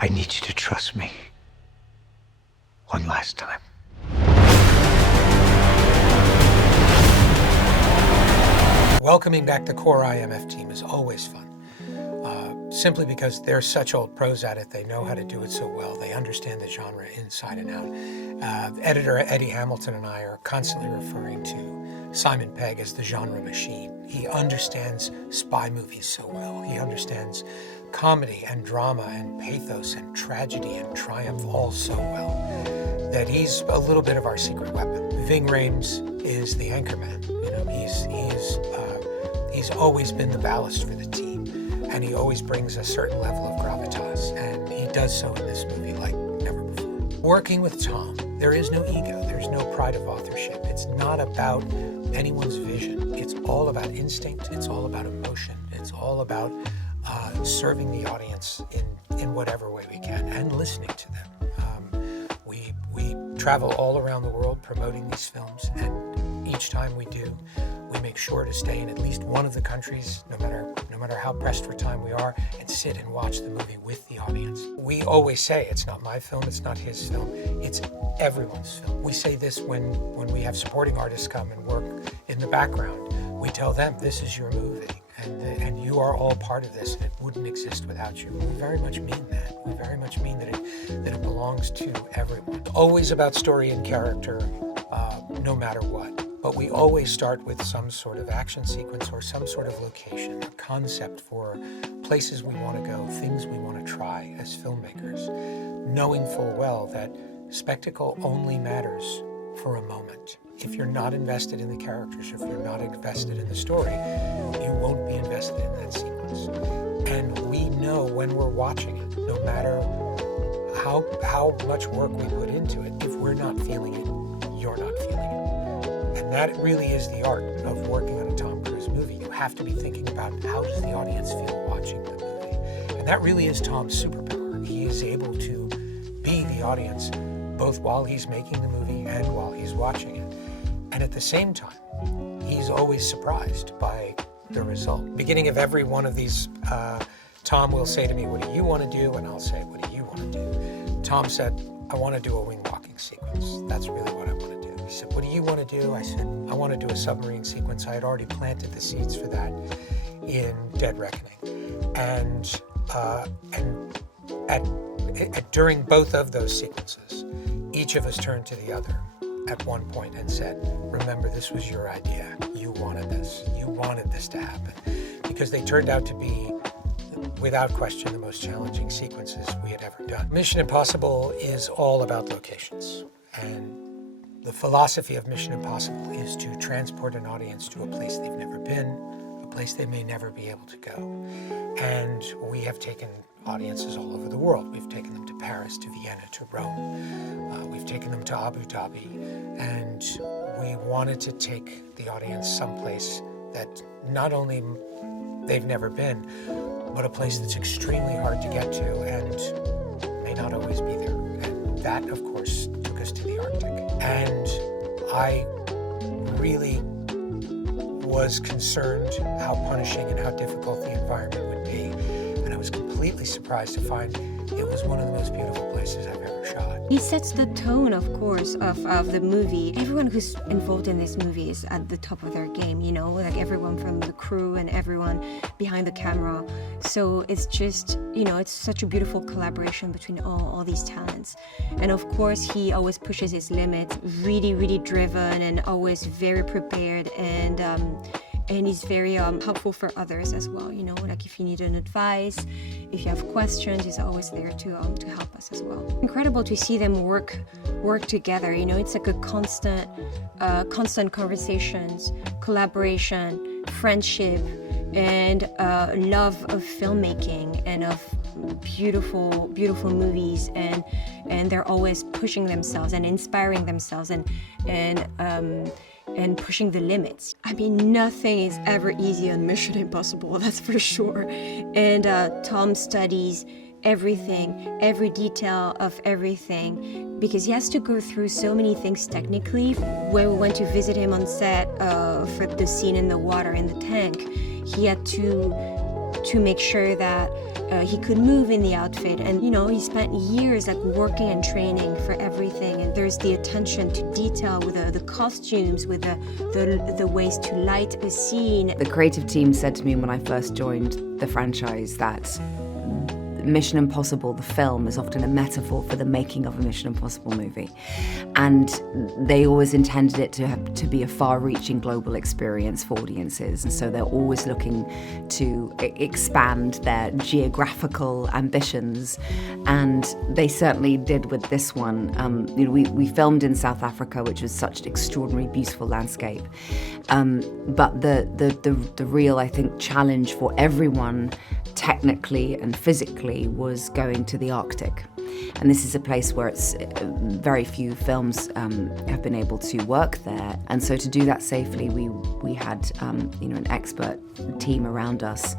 I need you to trust me. One last time. Welcoming back the core IMF team is always fun. Simply because they're such old pros at it, they know how to do it so well. They understand the genre inside and out. Editor Eddie Hamilton and I are constantly referring to Simon Pegg as the genre machine. He understands spy movies so well. He understands comedy and drama and pathos and tragedy and triumph all so well that he's a little bit of our secret weapon. Ving Rhames is the anchorman. You know, he's always been the ballast for the team. And he always brings a certain level of gravitas, and he does so in this movie like never before. Working with Tom, there is no ego, there's no pride of authorship. It's not about anyone's vision. It's all about instinct, it's all about emotion, it's all about serving the audience in whatever way we can and listening to them. We travel all around the world promoting these films, and each time we do, we make sure to stay in at least one of the countries, no matter how pressed for time we are, and sit and watch the movie with the audience. We always say it's not my film, it's not his film, it's everyone's film. We say this when we have supporting artists come and work in the background. We tell them, this is your movie, and you are all part of this, and it wouldn't exist without you. We very much mean that. We very much mean that it belongs to everyone. Always about story and character, no matter what. But we always start with some sort of action sequence or some sort of location, a concept for places we want to go, things we want to try as filmmakers, knowing full well that spectacle only matters for a moment. If you're not invested in the characters, if you're not invested in the story, you won't be invested in that sequence. And we know when we're watching it, no matter how much work we put into it, if we're not feeling it, you're not feeling it. And that really is the art of working on a Tom Cruise movie. You have to be thinking about how does the audience feel watching the movie. And that really is Tom's superpower. He is able to be the audience both while he's making the movie and while he's watching it. And at the same time, he's always surprised by the result. Beginning of every one of these, Tom will say to me, what do you want to do? And I'll say, what do you want to do? Tom said, I want to do a wing walking sequence. That's really what I want to do. He said, what do you want to do? I said, I want to do a submarine sequence. I had already planted the seeds for that in Dead Reckoning. And during both of those sequences, each of us turned to the other at one point and said, remember, this was your idea. You wanted this. You wanted this to happen. Because they turned out to be, without question, the most challenging sequences we had ever done. Mission Impossible is all about locations. And the philosophy of Mission Impossible is to transport an audience to a place they've never been, a place they may never be able to go. And we have taken audiences all over the world. We've taken them to Paris, to Vienna, to Rome. We've taken them to Abu Dhabi. And we wanted to take the audience someplace that not only they've never been, but a place that's extremely hard to get to and may not always be there. And that, of course, took us to the Arctic. And I really was concerned how punishing and how difficult the environment would be. And I was completely surprised to find it was one of the most beautiful places I've ever shot. He sets the tone, of course, of the movie. Everyone who's involved in this movie is at the top of their game, you know, like everyone from the crew and everyone behind the camera. So it's just, you know, it's such a beautiful collaboration between all these talents. And of course, he always pushes his limits, really, really driven and always very prepared, and he's very helpful for others as well. You know, like if you need an advice, if you have questions, he's always there to help us as well. Incredible to see them work together. You know, it's like a constant conversations, collaboration, friendship, and love of filmmaking and of beautiful, beautiful movies, and they're always pushing themselves and inspiring themselves and pushing the limits. I mean, nothing is ever easy on Mission Impossible, that's for sure. And Tom studies everything, every detail of everything, because he has to go through so many things technically. When we went to visit him on set for the scene in the water in the tank, he had to make sure that he could move in the outfit, and he spent years like working and training for everything. And there's the attention to detail with the costumes, with the ways to light a scene. The creative team said to me when I first joined the franchise that Mission Impossible, the film, is often a metaphor for the making of a Mission Impossible movie. And they always intended it to be a far-reaching global experience for audiences. And so they're always looking to expand their geographical ambitions. And they certainly did with this one. We filmed in South Africa, which was such an extraordinary, beautiful landscape. But the real, I think, challenge for everyone, technically and physically, was going to the Arctic. And this is a place where it's very few films have been able to work there. And so to do that safely, we had an expert team around us,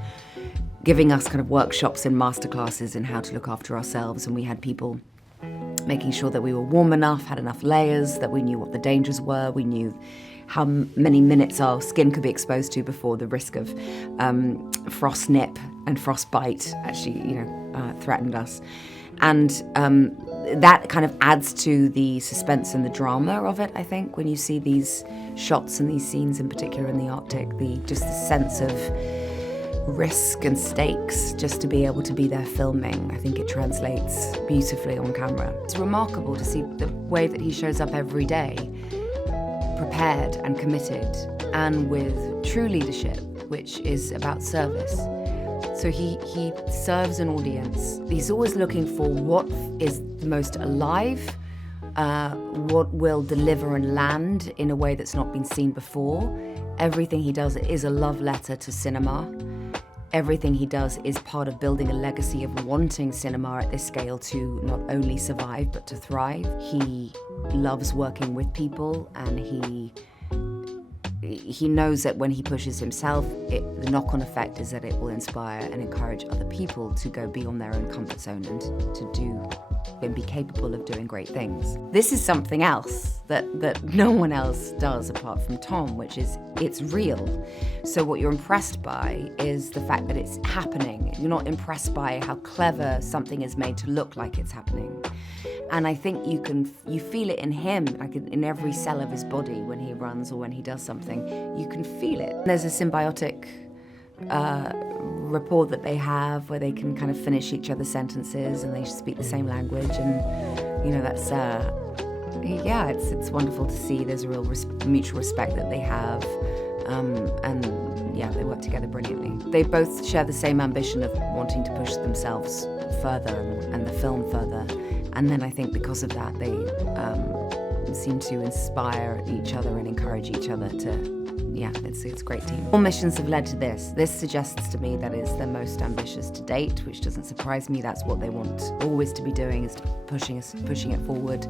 giving us kind of workshops and masterclasses in how to look after ourselves. And we had people making sure that we were warm enough, had enough layers, that we knew what the dangers were, we knew how many minutes our skin could be exposed to before the risk of frost nip and frostbite actually, threatened us. And that kind of adds to the suspense and the drama of it, I think, when you see these shots and these scenes, in particular in the Arctic, just the sense of risk and stakes, just to be able to be there filming. I think it translates beautifully on camera. It's remarkable to see the way that he shows up every day, prepared and committed, and with true leadership, which is about service. So he serves an audience. He's always looking for what is the most alive, what will deliver and land in a way that's not been seen before. Everything he does is a love letter to cinema. Everything he does is part of building a legacy of wanting cinema at this scale to not only survive, but to thrive. He loves working with people, and he knows that when he pushes himself, the knock-on effect is that it will inspire and encourage other people to go beyond their own comfort zone and to do and be capable of doing great things. This is something else that no one else does apart from Tom, which is it's real. So what you're impressed by is the fact that it's happening. You're not impressed by how clever something is made to look like it's happening. And I think you feel it in him, like in every cell of his body when he runs or when he does something. You can feel it. There's a symbiotic rapport that they have where they can kind of finish each other's sentences and they speak the same language, and that's it's wonderful to see. There's a real mutual respect that they have, and they work together brilliantly. They both share the same ambition of wanting to push themselves further and the film further, and then I think because of that they seem to inspire each other and encourage each other to. It's a great team. All missions have led to this. This suggests to me that it's their most ambitious to date, which doesn't surprise me. That's what they want always to be doing, is pushing it forward.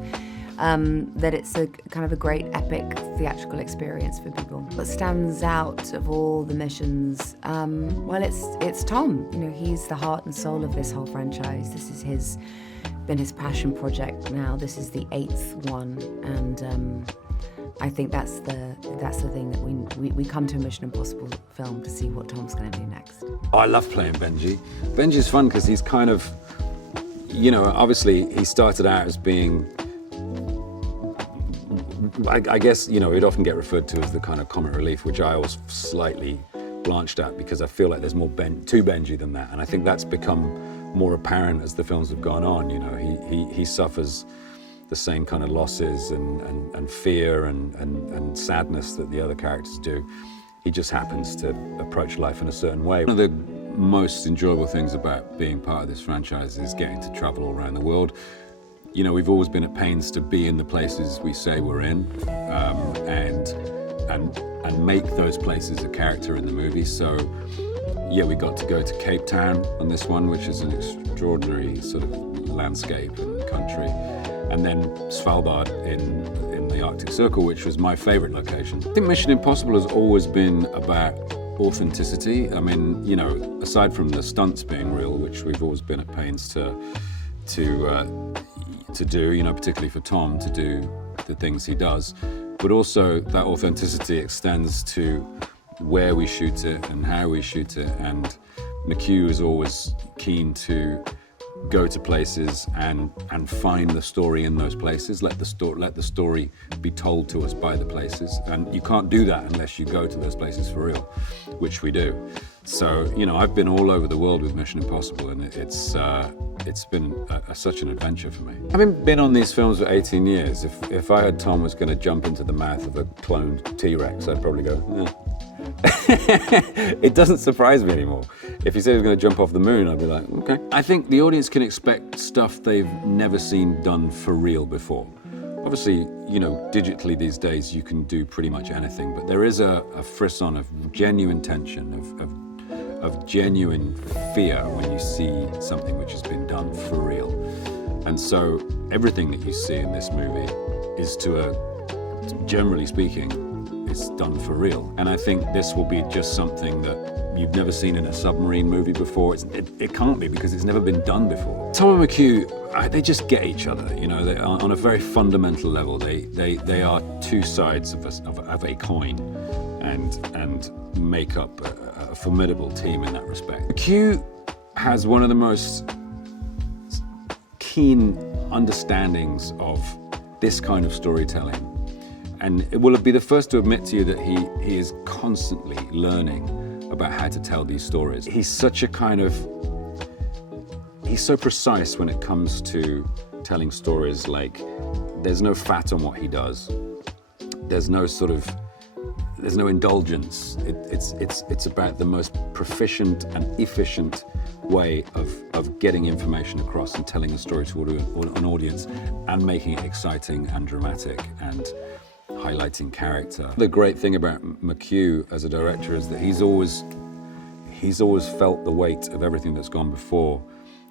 That it's a kind of a great epic theatrical experience for people. What stands out of all the missions, it's Tom. He's the heart and soul of this whole franchise. This is been his passion project now. This is the 8th one, and I think that's the thing that we come to a Mission Impossible film to see what Tom's going to do next. Oh, I love playing Benji. Benji's fun because he's kind of, obviously he started out as being, I guess, he'd often get referred to as the kind of comic relief, which I always slightly blanched at because I feel like there's more to Benji than that. And I think that's become more apparent as the films have gone on. He suffers the same kind of losses and fear and sadness that the other characters do. He just happens to approach life in a certain way. One of the most enjoyable things about being part of this franchise is getting to travel all around the world. We've always been at pains to be in the places we say we're in, and and make those places a character in the movie. So yeah, we got to go to Cape Town on this one, which is an extraordinary sort of landscape and country, and then Svalbard in the Arctic Circle, which was my favorite location. I think Mission Impossible has always been about authenticity. I mean, you know, aside from the stunts being real, which we've always been at pains to do, you know, particularly for Tom to do the things he does, but also that authenticity extends to where we shoot it and how we shoot it. And McHugh is always keen to go to places and find the story in those places, let the story be told to us by the places. And you can't do that unless you go to those places for real, which we do. So, you know, I've been all over the world with Mission Impossible, and it's been such an adventure for me. Having been on these films for 18 years, if I heard Tom was going to jump into the mouth of a cloned T-Rex, I'd probably go, eh. It doesn't surprise me anymore. If he said he was going to jump off the moon, I'd be like, okay. I think the audience can expect stuff they've never seen done for real before. Obviously, you know, digitally these days you can do pretty much anything, but there is a frisson of genuine tension, of genuine fear when you see something which has been done for real. And so everything that you see in this movie is generally speaking, it's done for real. And I think this will be just something that you've never seen in a submarine movie before. It can't be, because it's never been done before. Tom and McHugh, they just get each other, you know, they are, on a very fundamental level. They are two sides of a coin, and make up a formidable team in that respect. McHugh has one of the most keen understandings of this kind of storytelling. And it will be the first to admit to you that he is constantly learning about how to tell these stories. He's such a he's so precise when it comes to telling stories. Like, there's no fat on what he does. There's no indulgence. It's about the most proficient and efficient way of getting information across and telling a story to an audience and making it exciting and dramatic and highlighting character. The great thing about McHugh as a director is that he's always felt the weight of everything that's gone before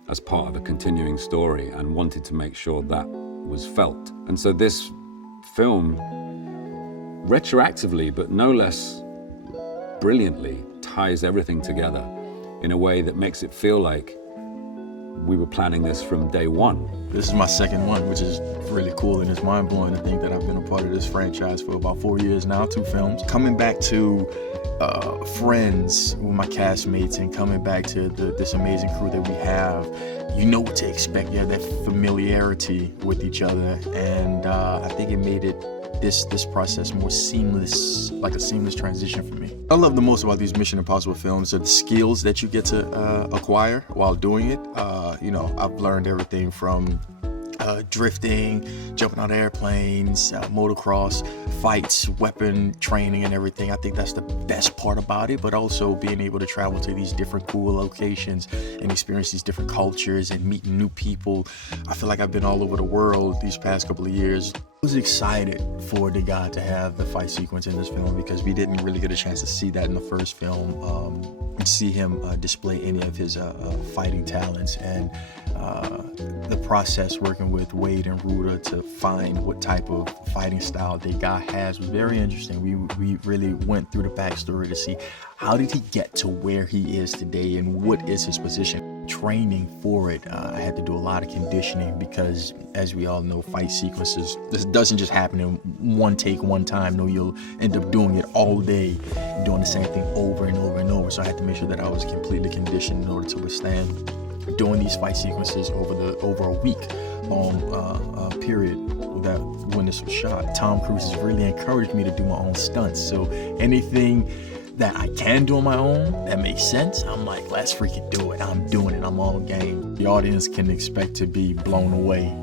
as part of a continuing story, and wanted to make sure that was felt. And so this film, retroactively but no less brilliantly, ties everything together in a way that makes it feel like we were planning this from day one. This is my second one, which is really cool, and it's mind-blowing to think that I've been a part of this franchise for about 4 years now, 2 films. Coming back to friends with my castmates, and coming back to this amazing crew that we have, you know what to expect. You have that familiarity with each other, and I think it made this process more seamless, like a seamless transition for me. I love the most about these Mission Impossible films are the skills that you get to acquire while doing it. You know, I've learned everything from drifting, jumping out of airplanes, motocross, fights, weapon training and everything. I think that's the best part about it, but also being able to travel to these different cool locations and experience these different cultures and meet new people. I feel like I've been all over the world these past couple of years. I was excited for the guy to have the fight sequence in this film, because we didn't really get a chance to see that in the first film, and see him display any of his fighting talents. And the process working with Wade and Ruta to find what type of fighting style the guy has was very interesting. We really went through the backstory to see how did he get to where he is today and what is his position. Training for it, I had to do a lot of conditioning, because as we all know, fight sequences, this doesn't just happen in one take, one time. No, you'll end up doing it all day, doing the same thing over and over and over. So I had to make sure that I was completely conditioned in order to withstand doing these fight sequences over a week long period that when this was shot. Tom Cruise has really encouraged me to do my own stunts. So anything that I can do on my own that makes sense, I'm like, let's freaking do it. I'm doing it. I'm all game. The audience can expect to be blown away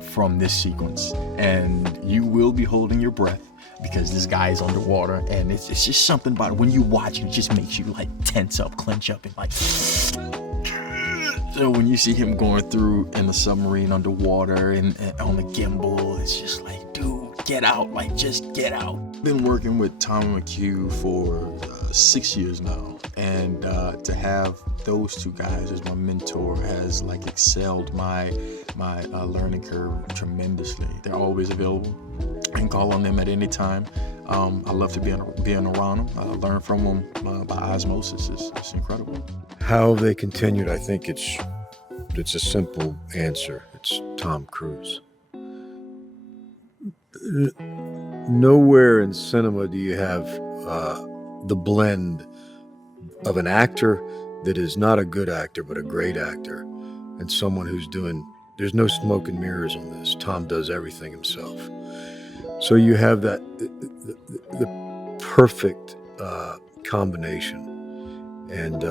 from this sequence, and you will be holding your breath, because this guy is underwater, and it's just something about it. When you watch it, it just makes you like tense up, clench up, and like. So when you see him going through in the submarine underwater and on the gimbal, it's just like, dude, get out, like just get out. Been working with Tom McHugh for 6 years now, and to have those two guys as my mentor has like excelled my learning curve tremendously. They're always available. I can call on them at any time. I love to be around them. I learn from them by osmosis. It's incredible. How they continued, I think it's a simple answer. It's Tom Cruise. Nowhere in cinema do you have the blend of an actor that is not a good actor but a great actor, and someone who's there's no smoke and mirrors on this. Tom does everything himself. So you have that the perfect combination, and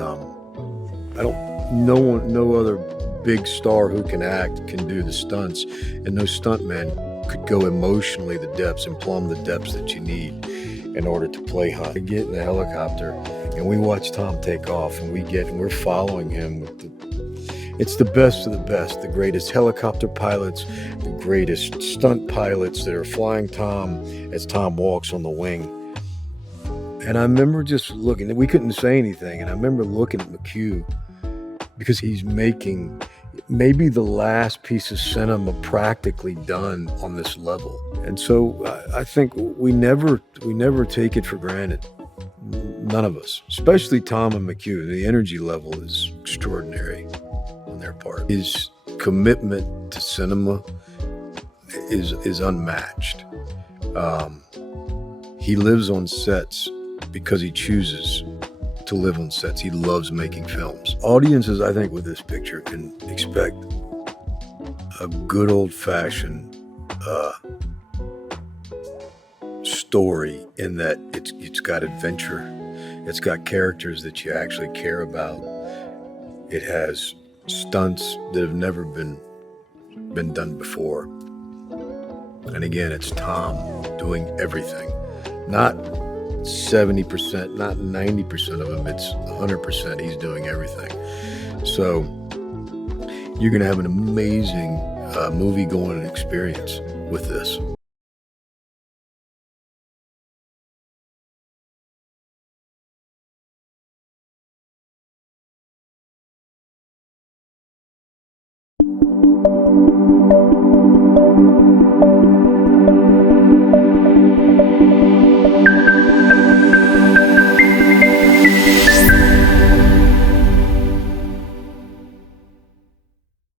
no other big star who can act can do the stunts, and no stuntman could go emotionally the depths and plumb the depths that you need in order to play Hunt. We get in the helicopter and we watch Tom take off, and we're following him with it's the best of the best, the greatest helicopter pilots, the greatest stunt pilots that are flying Tom as Tom walks on the wing. And I remember just looking, we couldn't say anything, and I remember looking at McHugh because he's making maybe the last piece of cinema practically done on this level. And so I think we never take it for granted. None of us, especially Tom and McHugh. The energy level is extraordinary on their part. His commitment to cinema is unmatched. He lives on sets because he chooses to live on sets. He loves making films. Audiences, I think, with this picture can expect a good old-fashioned story in that it's got adventure. It's got characters that you actually care about. It has stunts that have never been done before. And again, it's Tom doing everything. Not 70%, not 90% of them, it's 100%. He's doing everything. So you're going to have an amazing movie-going experience with this.